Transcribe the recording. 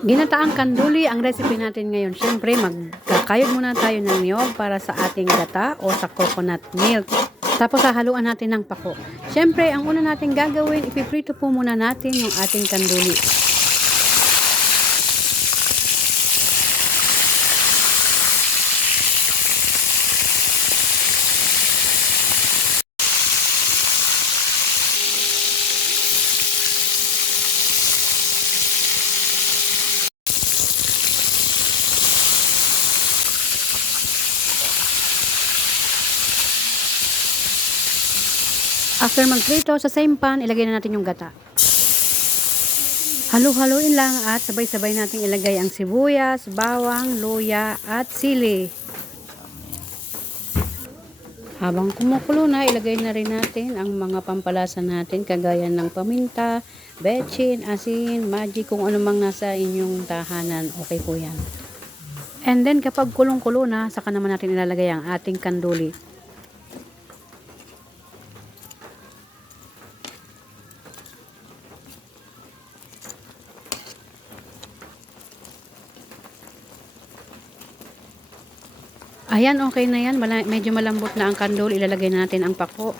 Ginataang kanduli ang recipe natin ngayon. Siyempre, magkakayod muna tayo ng niyog para sa ating gata o sa coconut milk. Tapos hahaluan natin ng pako. Siyempre, ang una natin gagawin, ipiprito po muna natin yung ating kanduli. After magprito, sa same pan, ilagay na natin yung gata. Halo-haloin lang at sabay-sabay natin ilagay ang sibuyas, bawang, luya at sili. Habang kumukulo na, ilagay na rin natin ang mga pampalasa natin kagaya ng paminta, betchin, asin, magic, kung ano mang nasa inyong tahanan. Okay po yan. And then kapag kulong-kulo na, saka naman natin ilalagay ang ating kanduli. Ayan, okay na yan. Medyo malambot na ang kandol. Ilalagay na natin ang pako.